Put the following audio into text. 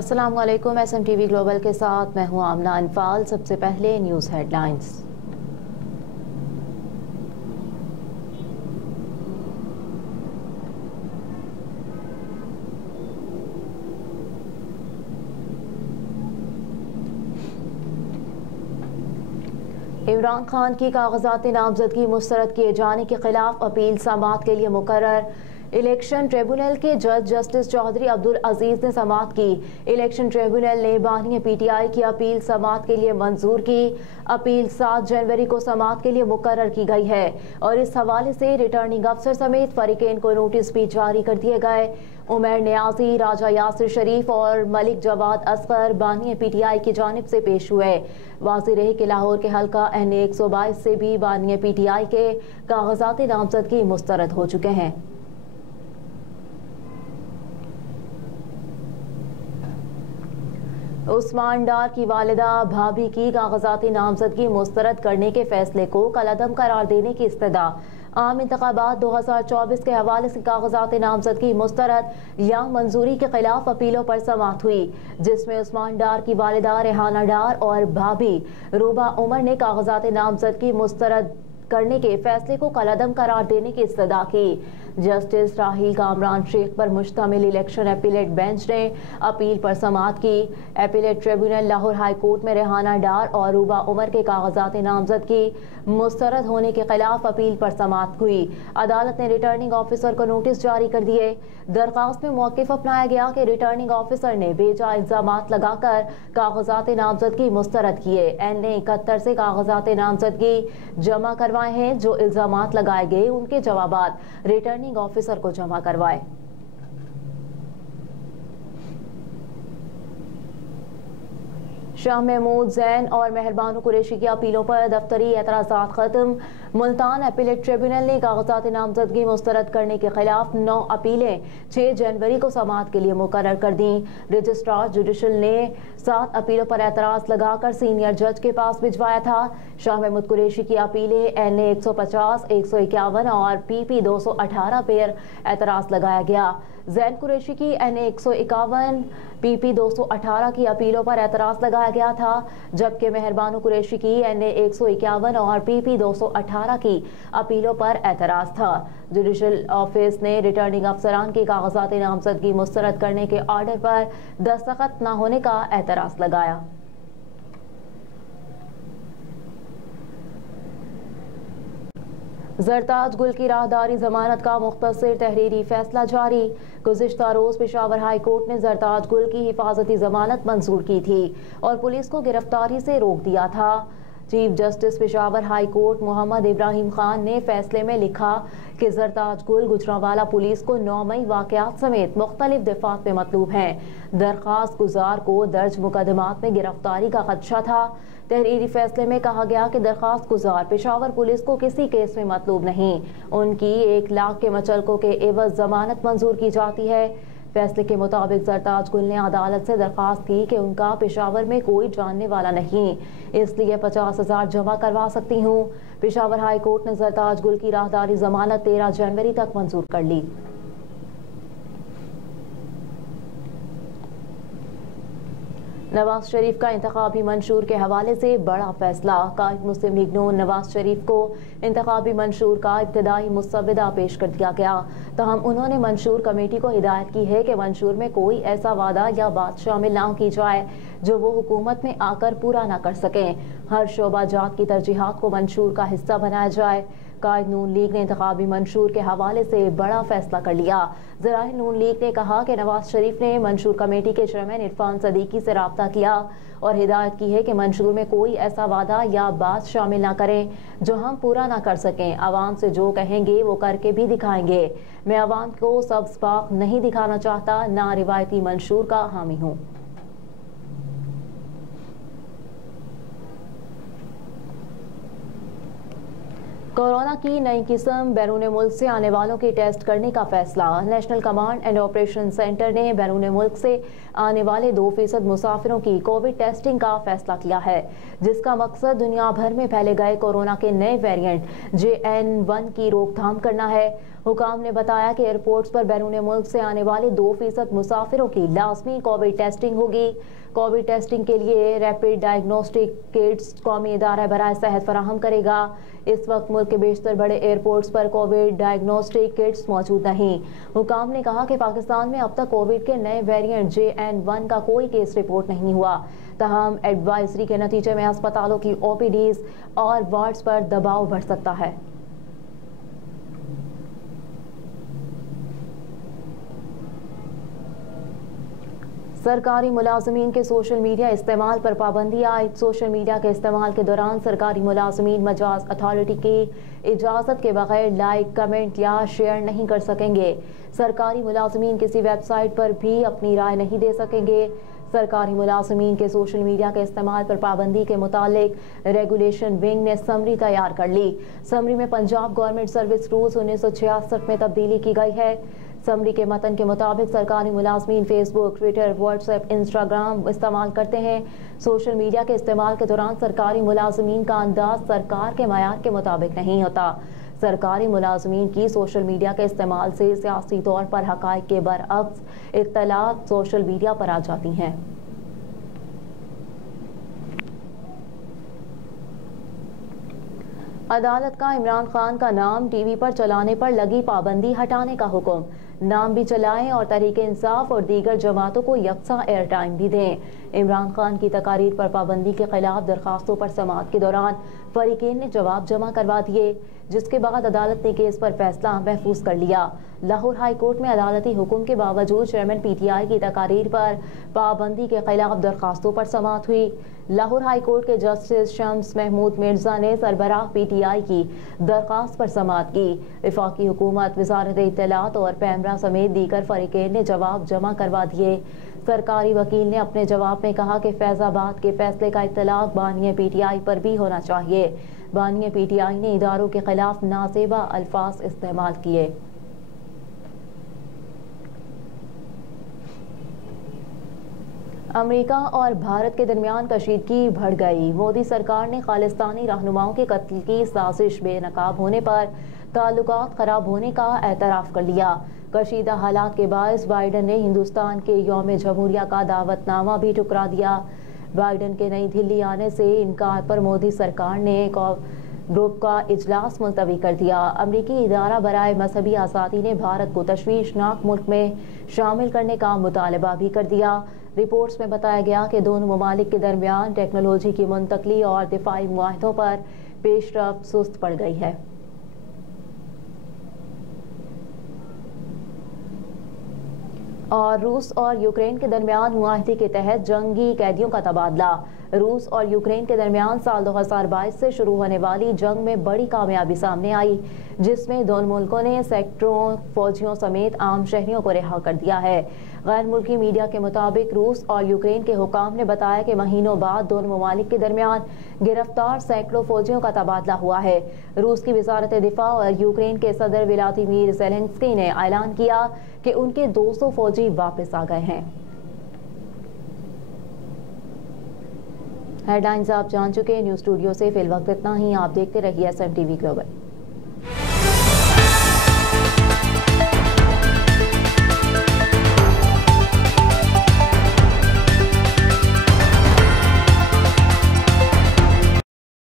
अस्सलाम वालेकुम। SMTV global के साथ मैं हूं आमना अनफाल। सबसे पहले न्यूज़ हेडलाइंस। इमरान खान की कागजाती नामजदगी मुस्तरद किए जाने के खिलाफ अपील समाअत के लिए मुकर्रर। इलेक्शन ट्रिब्यूनल के जज जस्टिस चौधरी अब्दुल अजीज ने समाअत की। इलेक्शन ट्रिब्यूनल ने बानी PTI की अपील समाअत के लिए मंजूर की। अपील 7 जनवरी को समाअत के लिए मुकर्रर की गई है और इस हवाले से रिटर्निंग अफसर समेत फरीकेन को नोटिस भी जारी कर दिए गए। उमर नियाजी, राजा यासिर शरीफ और मलिक जवाद असगर बानी PTI की जानिब से पेश हुए। वाज़ेह रहे कि लाहौर के हल्का NA 122 से भी बानी PTI के कागजाती नामजदगी मुस्तरद हो चुके हैं। उस्मान डार की वालिदा भाभी की कागजाती नामजदगी मुस्तरद करने के फैसले को कलअदम करार देने की इस्तदा। आम इंतखाबात 2024 के हवाले से कागजाती नामजदगी मुस्तरद या मंजूरी के खिलाफ अपीलों पर समाअत हुई, जिसमें उस्मान डार की वालिदा रेहाना डार और भाभी रूबा उमर ने कागजाती नामजदगी मुस्तरद करने के फैसले को कलअदम करार देने की इस्तदा की। जस्टिस राहील कामरान शेख पर मुश्तमिल इलेक्शन अपीलेट बेंच ने अपील पर समाअत की। Appellate tribunal Lahore high court में रेहाना डार और रूबा उमर के कागजाती नामजदगी मुस्तरद होने के खिलाफ अपील पर समाअत हुई। अदालत ने रिटर्निंग ऑफिसर को नोटिस जारी कर दिए। दरखास्त में मौक़िफ़ अपनाया गया कि रिटर्निंग ऑफिसर ने बेजा इल्जामात लगाकर कागजाती नामजदगी मुस्तरद किए। NA 71 से कागजाती नामजदगी जमा करवाए हैं। जो इल्जामात लगाए गए उनके जवाबात रिटर्निंग ऑफिसर को जमा करवाए। शाह महमूद जैन और मेहरबान कुरैशी की अपीलों पर दफ्तरी एतराज़ात खत्म। मुल्तान अपीलेट ट्रिब्यूनल ने कागजाती नामजदगी मुस्तरद करने के खिलाफ 9 अपीलें 6 जनवरी को समाअत के लिए मुकर्रर कर दी। रजिस्ट्रार जुडिशल ने 7 अपीलों पर एतराज़ लगाकर सीनियर जज के पास भिजवाया था। शाह महमूद कुरैशी की अपीलें NA 150, 151 और PP 218 पर एतराज़ लगाया गया। जैन कुरैशी की NA 151, PP 218 की अपीलों पर एतराज़ लगाया गया था, जबकि मेहरबान कुरैशी की NA 151 और PP 218 की अपीलों पर एतराज़ था। जुडिशल ऑफिस ने रिटर्निंग अफसरान की कागजाती नामजदगी मुस्तरद करने के आर्डर पर दस्तखत न होने का एतराज़ लगाया। जरताज गुल की राहदारी जमानत का मुख्तसर तहरीरी फैसला जारी। गुज़िश्ता रोज़ पेशावर हाई कोर्ट ने जरताज गुल की हिफाजती जमानत मंजूर की थी और पुलिस को गिरफ्तारी से रोक दिया था। Chief justice Peshawar high court Mohammad Ibrahim Khan ने फैसले में लिखा कि जरताज गुल गुजरांवाला पुलिस को 9 मई वाक़यात समेत मुख्तलिफ दफ़ात में मतलूब हैं। दरख्वास्त गुजार को दर्ज मुकदमात में गिरफ्तारी का खदशा था। तहरीरी फैसले में कहा गया कि दरख्वास्त गुजार पेशावर पुलिस को किसी केस में मतलूब नहीं, उनकी 1 लाख के मचलकों के एवज जमानत मंजूर की जाती है। फैसले के मुताबिक जरताज गुल ने अदालत से दरख्वास्त की कि उनका पेशावर में कोई जानने वाला नहीं, इसलिए 50,000 जमा करवा सकती हूँ। पेशावर हाई कोर्ट ने जरताज गुल की राहदारी जमानत 13 जनवरी तक मंजूर कर ली। नवाज शरीफ का इंतखाबी मंशूर के हवाले से बड़ा फैसला। कायद मुस्लिम लीग नून नवाज शरीफ को इंतखाबी मंशूर का इब्तदाई मुसव्वदा पेश कर दिया गया। तहम उन्होंने मंशूर कमेटी को हिदायत की है कि मंशूर में कोई ऐसा वादा या बात शामिल ना की जाए जो वो हुकूमत में आकर पूरा ना कर सकें। हर शोबा जात की तरजीहात को मंशूर का हिस्सा बनाया जाए। कायद नून लीग ने इंतखाबी मंशूर के हवाले से बड़ा फैसला कर लिया। ज़राए नून लीग ने कहा कि नवाज शरीफ ने मंशूर कमेटी के चेयरमैन इरफान सदीकी से रब्ता किया और हिदायत की है कि मंशूर में कोई ऐसा वादा या बात शामिल ना करें जो हम पूरा ना कर सकें। आवाम से जो कहेंगे वो करके भी दिखाएंगे। मैं आवाम को सब्ज़ बाग नहीं दिखाना चाहता, ना रिवायती मंशूर का हामी हूँ। कोरोना की नई किस्म बैरून मुल्क से आने वालों के टेस्ट करने का फैसला। National command and operation centre ने बैरून मुल्क से आने वाले 2% मुसाफिरों की कोविड टेस्टिंग का फैसला किया है, जिसका मकसद दुनिया भर में फैले गए कोरोना के नए वेरिएंट JN1 की रोकथाम करना है। हुकाम ने बताया कि एयरपोर्ट्स पर बैरून मुल्क से आने वाले 2% मुसाफिरों की लाजमी कोविड टेस्टिंग होगी। कोविड टेस्टिंग के लिए रैपिड डायग्नोस्टिक किट्स कौमी इदारा बराए सेहत फराहम करेगा। इस वक्त मुल्क के बेशतर बड़े एयरपोर्ट्स पर कोविड डायग्नोस्टिक किट्स मौजूद नहीं। हुकाम ने कहा कि पाकिस्तान में अब तक कोविड के नए वेरिएंट JN1 का कोई केस रिपोर्ट नहीं हुआ। तमाम एडवाइजरी के नतीजे में अस्पतालों की OPDs और वार्ड्स पर दबाव बढ़ सकता है। सरकारी मुलाजमीन के सोशल मीडिया इस्तेमाल पर पाबंदी आयद। सोशल मीडिया के इस्तेमाल के दौरान सरकारी मुलाजमीन मजाज अथॉरिटी की इजाज़त के बगैर लाइक, कमेंट या शेयर नहीं कर सकेंगे। सरकारी मुलाजमीन किसी वेबसाइट पर भी अपनी राय नहीं दे सकेंगे। सरकारी मुलाजमीन के सोशल मीडिया के इस्तेमाल पर पाबंदी के मुतालिक रेगुलेशन विंग ने समरी तैयार कर ली। समरी में पंजाब गवर्नमेंट सर्विस रूल्स 1966 में तब्दीली की गई है। समरी के मतन के मुताबिक सरकारी मुलाजमीन फेसबुक, ट्विटर, व्हाट्सएप, इंस्टाग्राम इस्तेमाल करते हैं। सोशल मीडिया के इस्तेमाल के दौरान सरकारी मुलाजमीन का अंदाज सरकार के मयार के मुताबिक नहीं होता। सरकारी मुलाजमीन की सोशल मीडिया के इस्तेमाल से सियासी तौर पर हकायक के बरअक्स इत्तलात सोशल मीडिया पर आ जाती हैं। अदालत का इमरान खान का नाम टीवी पर चलाने पर लगी पाबंदी हटाने का हुक्म। नाम भी चलाएं और तहरीक इंसाफ और दीगर जमातों को यकसा एयर टाइम भी दें। इमरान खान की तकारीर पर पाबंदी के खिलाफ दरखास्तों पर समाअत के दौरान फरीकेन ने जवाब जमा करवा दिए, जिसके बाद अदालत ने केस पर फैसला महफूज कर लिया। लाहौर हाई कोर्ट में अदालती हुक्म के बावजूद चेयरमैन PTI की तकारीर पर पाबंदी के खिलाफ दरखास्तों पर समाअत हुई। लाहौर हाई कोर्ट के जस्टिस शम्स महमूद मिर्जा ने सरबराह PTI की दरखास्त पर समाअत की। वफाकी हुकूमत, वजारत इत्तलात और पैमरा समेत दीगर फरीकेन ने जवाब जमा करवा दिए। सरकारी वकील ने अपने जवाब में कहा कि फैजाबाद के फैसले का इत्तलाक बानिया PTI पर भी होना चाहिए। बानिया PTI ने इदारों के खिलाफ नासेबा अल्फाज इस्तेमाल किए। अमेरिका और भारत के दरमियान कशीदगी बढ़ गई। मोदी सरकार ने खालिस्तानी रहनुमाओं के कत्ल की साजिश बेनकाब होने पर ताल्लुकात खराब होने का एतराफ़ कर लिया। कशीदा हालात के बायस बाइडन ने हिंदुस्तान के यौम जमहूरिया का दावतनामा भी ठुकरा दिया। बाइडन के नई दिल्ली आने से इनकार पर मोदी सरकार ने ग्रुप का इजलास मुलतवी कर दिया। अमरीकी इदारा बराए मजहबी आज़ादी ने भारत को तशवीशनाक मुल्क में शामिल करने का मुतालबा भी कर दिया। रिपोर्ट्स में बताया गया कि दोनों ममालिक के दरमियान टेक्नोलॉजी की मुंतकली और दिफाई मुआहदों पर पेशरफ्त सुस्त पड़ गई है। और रूस और यूक्रेन के दरमियान मुआहदे के तहत जंगी कैदियों का तबादला। रूस और यूक्रेन के दरमियान साल 2022 से शुरू होने वाली जंग में बड़ी कामयाबी सामने आई, जिसमें दोनों मुल्कों ने सैकड़ों फौजियों समेत आम शहरियों को रिहा कर दिया है। गैर मुल्की मीडिया के मुताबिक रूस और यूक्रेन के हुकाम ने बताया कि महीनों बाद दोनों ममालिक के दरमियान गिरफ्तार सैकड़ों फौजियों का तबादला हुआ है। रूस की वजारत दिफा और यूक्रेन के सदर व्लादिमीर ज़ेलेंस्की ने ऐलान किया कि उनके 200 फौजी वापस आ गए हैं। हेडलाइंस आप जान चुके हैं। न्यूज़ स्टूडियो से फिल वक्त इतना ही। आप देखते रहिए SMTV ग्लोबल।